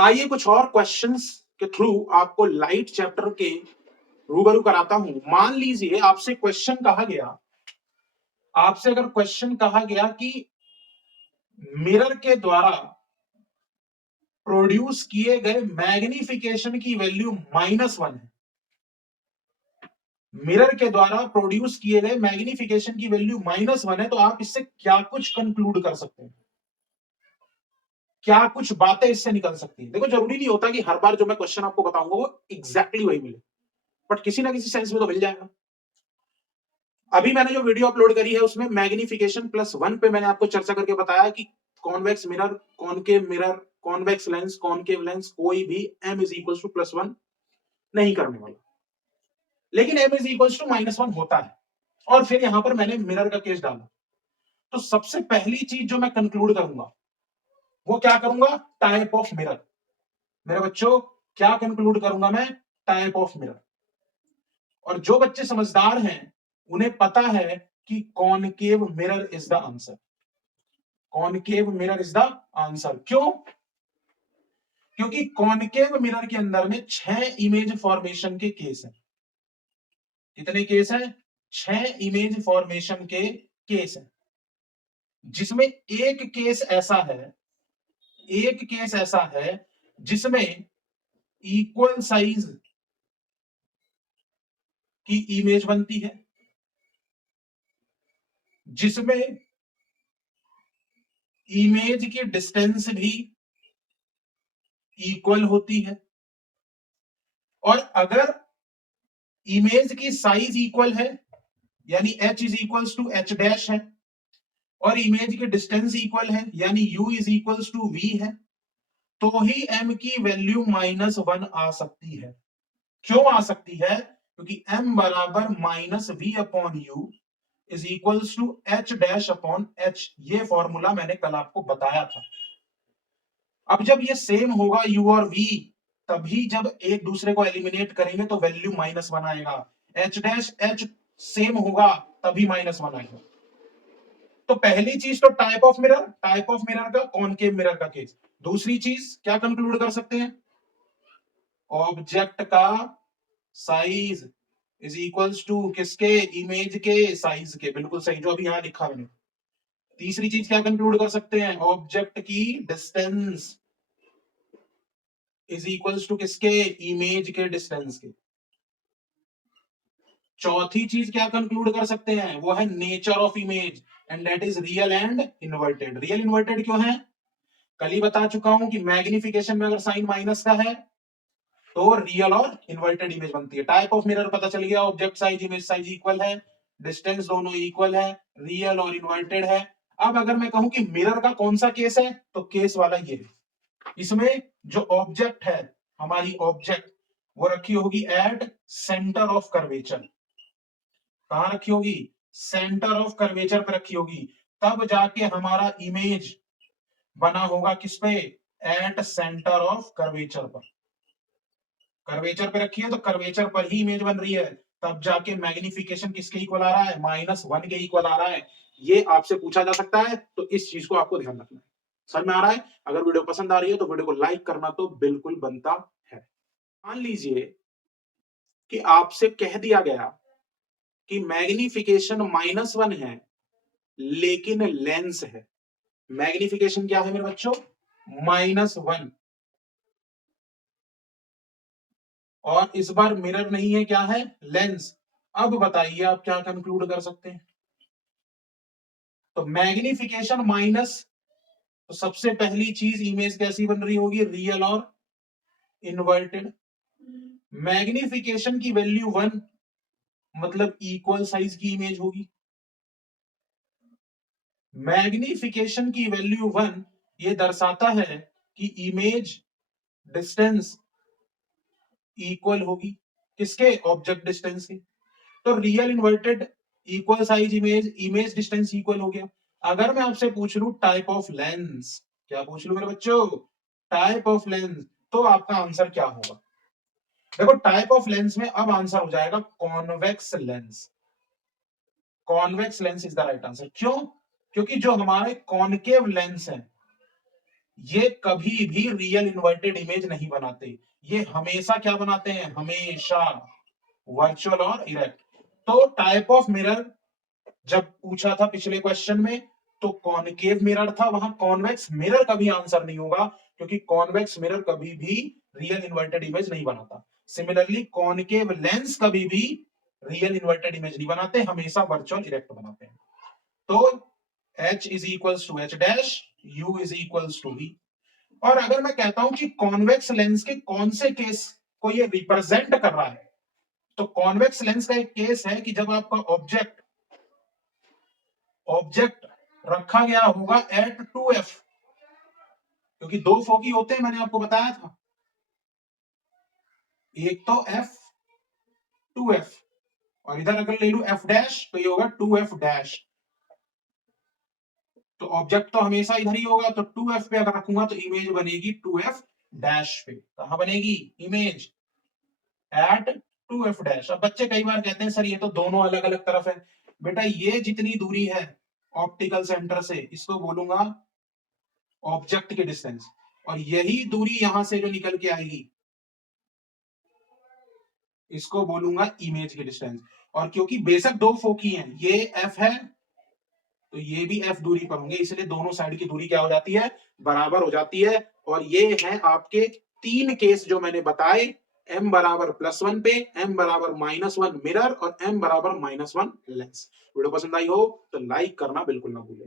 आइए कुछ और क्वेश्चंस के थ्रू आपको लाइट चैप्टर के रूबरू कराता हूं। मान लीजिए आपसे क्वेश्चन कहा गया, आपसे अगर क्वेश्चन कहा गया कि मिरर के द्वारा प्रोड्यूस किए गए मैग्निफिकेशन की वैल्यू -1 है। मिरर के द्वारा प्रोड्यूस किए गए मैग्निफिकेशन की वैल्यू -1 है, तो आप इससे क्या कुछ कंक्लूड कर सकते हैं, क्या कुछ बातें इससे निकल सकती हैं। देखो, जरूरी नहीं होता कि हर बार जो मैं क्वेश्चन आपको बताऊंगा वो एग्जैक्टली वही मिले, बट किसी ना किसी सेंस में तो मिल जाएगा। अभी मैंने जो वीडियो अपलोड करी है उसमें मैग्निफिकेशन +1 पे मैंने आपको चर्चा करके बताया कि convex mirror, concave mirror, convex lens, concave lens, कोई भी m इज इक्वल टू +1 नहीं करने वाला, लेकिन m इज इक्वल टू -1 होता है। और फिर यहां पर मैंने मिरर का केस डाला। तो सबसे पहली चीज जो मैं कंक्लूड करूंगा वो क्या करूंगा, टाइप ऑफ मिरर। मेरे बच्चों, क्या कंक्लूड करूंगा मैं, टाइप ऑफ मिरर। और जो बच्चे समझदार हैं उन्हें पता है कि concave mirror is the answer. Concave mirror is the answer. क्यों? क्योंकि कॉनकेव मिरर के अंदर में 6 इमेज फॉर्मेशन के केस हैं। कितने केस हैं? 6 इमेज फॉर्मेशन के केस हैं, जिसमें एक केस ऐसा है, एक केस ऐसा है जिसमें इक्वल साइज की इमेज बनती है, जिसमें इमेज की डिस्टेंस भी इक्वल होती है। और अगर इमेज की साइज इक्वल है, यानी h is equals to h dash है, और इमेज की डिस्टेंस इक्वल है, यानी u is equals to v है, तो ही m की वैल्यू -1 आ सकती है। क्यों आ सकती है? क्योंकि m बराबर -v upon u is equals to h dash upon h। ये फॉर्मूला मैंने कल आपको बताया था। अब जब ये सेम होगा u और v, तभी जब एक दूसरे को एलिमिनेट करेंगे तो वैल्यू -1 आएगा। h डैश h सेम होगा तभी -1 आएगा। तो पहली चीज तो type of mirror, type of mirror का कॉनकेव मिरर का केस। दूसरी चीज क्या कंक्लूड कर सकते हैं, ऑब्जेक्ट का साइज इज इक्वल्स टू किसके, इमेज के साइज के। बिल्कुल सही, जो अभी यहां लिखा मैंने। तीसरी चीज क्या कंक्लूड कर सकते हैं, ऑब्जेक्ट की डिस्टेंस इज इक्वल्स टू किसके, इमेज के डिस्टेंस के। चौथी चीज क्या कंक्लूड कर सकते हैं, वो है nature of image, and that is real and inverted. Real inverted क्यों है? कल ही बता चुका हूं कि मैग्निफिकेशन में अगर साइन माइनस का है तो रियल और इन्वर्टेड इमेज बनती है। टाइप ऑफ मिरर पता चल गया, object size image size equal है, डिस्टेंस दोनों इक्वल है, रियल और इन्वर्टेड है। अब अगर मैं कहूं कि मिरर का कौन सा केस है, तो केस वाला ये है। इसमें जो ऑब्जेक्ट है, हमारी ऑब्जेक्ट, वो रखी होगी एट सेंटर ऑफ कर्वेचर। कहां रखी होगी, सेंटर ऑफ कर्वेचर पे रखी होगी। तब जाके हमारा इमेज बना होगा किस पे, एट सेंटर ऑफ कर्वेचर पर। कर्वेचर पे रखी है तो कर्वेचर पर ही इमेज बन रही है, तब जाके मैग्निफिकेशन किसके इक्वल आ रहा है, -1 के इक्वल आ रहा है। ये आपसे पूछा जा सकता है, तो इस चीज को आपको ध्यान रखना है। समझ में आ रहा है? अगर वीडियो पसंद आ रही है तो वीडियो को लाइक करना तो बिल्कुल बनता है। मान लीजिए कि आपसे कह दिया गया कि मैग्निफिकेशन -1 है लेकिन लेंस है। मैग्निफिकेशन क्या है मेरे बच्चों, -1, और इस बार मिरर नहीं है, क्या है, लेंस। अब बताइए आप क्या कंक्लूड कर सकते हैं। तो मैग्निफिकेशन माइनस, तो सबसे पहली चीज इमेज कैसी बन रही होगी, रियल और इन्वर्टेड। मैग्निफिकेशन की वैल्यू 1, मतलब इक्वल साइज की इमेज होगी। मैग्निफिकेशन की वैल्यू 1 ये दर्शाता है कि इमेज डिस्टेंस इक्वल होगी किसके, ऑब्जेक्ट डिस्टेंस के। तो real inverted equal size image, image distance equal हो गया। अगर मैं आपसे पूछ लूं टाइप ऑफ लेंस, क्या पूछ लूं मेरे बच्चों, टाइप ऑफ लेंस, तो आपका आंसर क्या होगा। देखो, टाइप ऑफ लेंस में अब आंसर हो जाएगा convex lens. Convex lens is the right answer. क्यों? क्योंकि जो हमारे कॉनकेव लेंस है ये कभी भी रियल इन्वर्टेड इमेज नहीं बनाते, ये हमेशा क्या बनाते हैं, हमेशा वर्चुअल और इरेक्ट। तो टाइप ऑफ मिरर जब पूछा था पिछले क्वेश्चन में, तो कॉनकेव मिरर था, वहां कॉन्वेक्स मिरर कभी आंसर नहीं होगा, क्योंकि कॉन्वेक्स मिरर कभी भी रियल इन्वर्टेड इमेज नहीं बनाता। सिमिलरली कॉनकेव लेंस कभी भी रियल इन्वर्टेड इमेज नहीं बनाते, हमेशा वर्चुअल इरेक्ट बनाते हैं। तो H is equals to H dash, U is equals to V। और अगर मैं कहता हूं कि कॉन्वेक्स लेंस के कौन से केस को ये रिप्रेजेंट कर रहा है, तो कॉन्वेक्स लेंस का एक केस है कि जब आपका ऑब्जेक्ट ऑब्जेक्ट रखा गया होगा एट 2f, क्योंकि दो फोकी होते हैं, मैंने आपको बताया था, एक तो f 2f, और इधर अगर ले लू f डैश तो ये होगा 2f डैश। तो ऑब्जेक्ट तो हमेशा इधर ही होगा, तो 2f पे अगर रखूंगा तो इमेज बनेगी 2f डैश पे। कहां बनेगी इमेज, एट 2f डैश। अब बच्चे कई बार कहते हैं सर ये तो दोनों अलग अलग तरफ है। बेटा ये जितनी दूरी है ऑप्टिकल सेंटर से, इसको बोलूंगा ऑब्जेक्ट की डिस्टेंस, और यही दूरी यहां से जो निकल के आएगी इसको बोलूंगा इमेज की डिस्टेंस। और क्योंकि बेशक दो फोकी हैं, ये f है तो ये भी f दूरी पर होंगे, इसलिए दोनों साइड की दूरी क्या हो जाती है, बराबर हो जाती है। और ये हैं आपके तीन केस जो मैंने बताए, m बराबर +1 पे, m बराबर -1 मिरर और m बराबर -1 लेंस। वीडियो पसंद आई हो तो लाइक करना बिल्कुल ना भूलें।